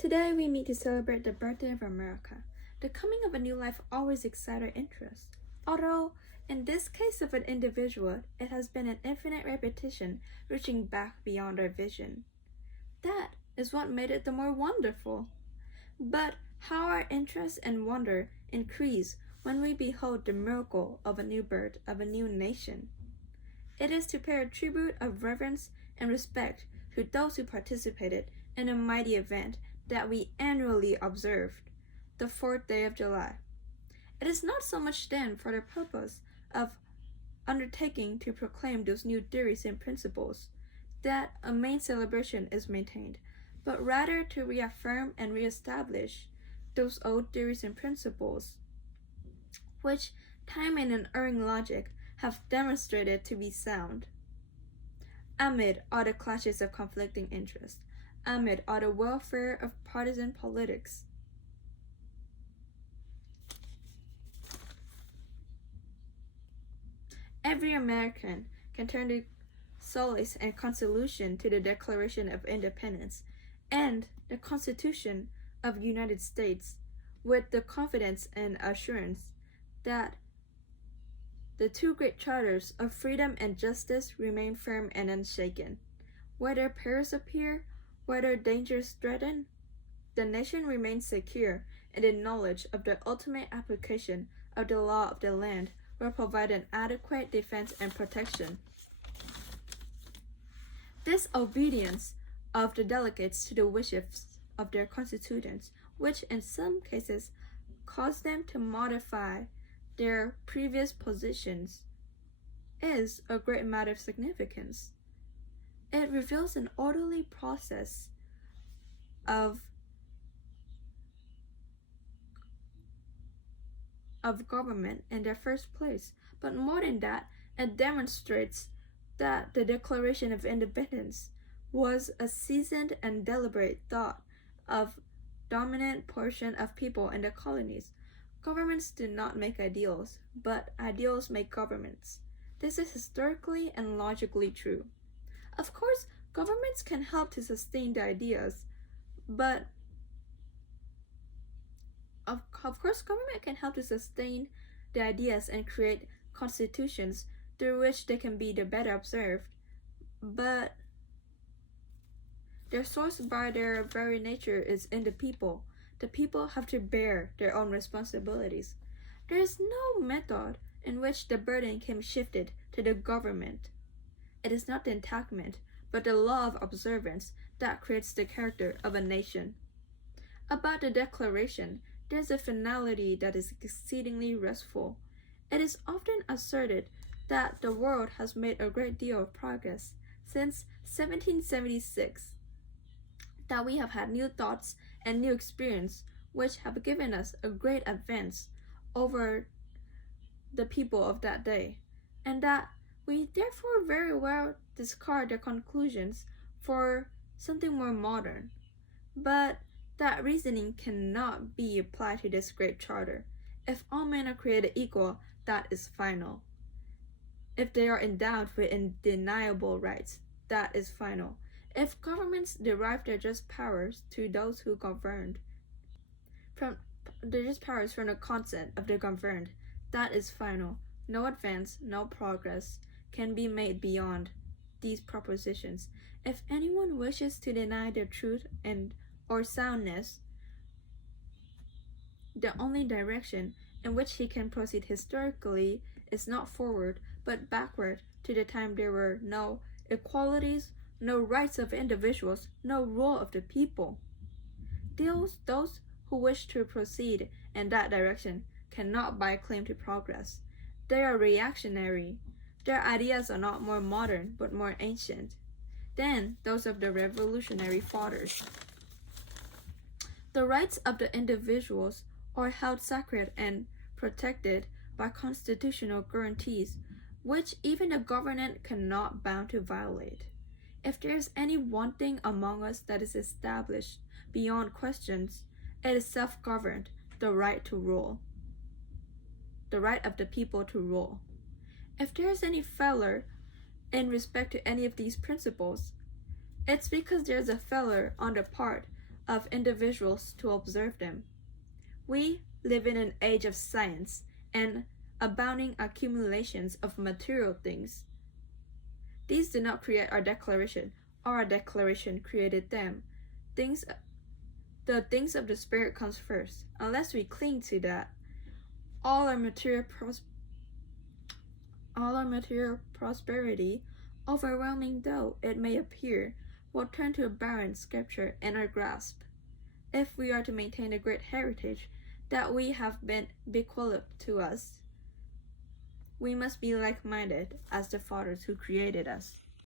Today we meet to celebrate the birthday of America. The coming of a new life always excites our interest. Although, in this case of an individual, it has been an infinite repetition reaching back beyond our vision. That is what made it the more wonderful. But how our interest and wonder increase when we behold the miracle of a new birth of a new nation. It is to pay a tribute of reverence and respect to those who participated in a mighty event that we annually observed, the 4th day of July. It is not so much then for the purpose of undertaking to proclaim those new theories and principles that a main celebration is maintained, but rather to reaffirm and reestablish those old theories and principles, which time and unerring logic have demonstrated to be sound. Amid all the clashes of conflicting interests, amid all the welfare of partisan politics, every American can turn to solace and consolation to the Declaration of Independence and the Constitution of the United States with the confidence and assurance that the two great charters of freedom and justice remain firm and unshaken. Whether perils appear, whether dangers threaten, the nation remains secure in the knowledge of the ultimate application of the law of the land will provide an adequate defense and protection. This obedience of the delegates to the wishes of their constituents, which in some cases caused them to modify their previous positions, is a great matter of significance. It reveals an orderly process of government in the first place, but more than that, it demonstrates that the Declaration of Independence was a seasoned and deliberate thought of dominant portion of people in the colonies. Governments do not make ideals, but ideals make governments. This is historically and logically true. Of course, governments can help to sustain the ideas, but government can help to sustain the ideas and create constitutions through which they can be the better observed, but their source by their very nature is in the people. The people have to bear their own responsibilities. There is no method in which the burden can be shifted to the government. It is not the enactment, but the law of observance that creates the character of a nation. About the Declaration, there is a finality that is exceedingly restful. It is often asserted that the world has made a great deal of progress since 1776, that we have had new thoughts and new experience which have given us a great advance over the people of that day, and that we therefore very well discard their conclusions for something more modern. But that reasoning cannot be applied to this great charter. If all men are created equal, that is final. If they are endowed with undeniable rights, that is final. If governments derive their just powers to those who governed, from the consent of the governed, that is final. No advance, no progress can be made beyond these propositions. If anyone wishes to deny their truth or soundness, the only direction in which he can proceed historically is not forward, but backward to the time there were no equalities, no rights of individuals, no rule of the people. Those who wish to proceed in that direction cannot buy claim to progress. They are reactionary. Their ideas are not more modern, but more ancient than those of the revolutionary fathers. The rights of the individuals are held sacred and protected by constitutional guarantees, which even the government cannot bound to violate. If there is any one thing among us that is established beyond questions, it is self-governed, the right to rule, the right of the people to rule. If there is any failure in respect to any of these principles, it's because there is a failure on the part of individuals to observe them. We live in an age of science and abounding accumulations of material things. These did not create our declaration. Our declaration created them. The things of the Spirit comes first. Unless we cling to that, all our material prosperity, overwhelming though it may appear, will turn to a barren scripture in our grasp. If we are to maintain the great heritage that we have been bequeathed to us, we must be like-minded as the fathers who created us.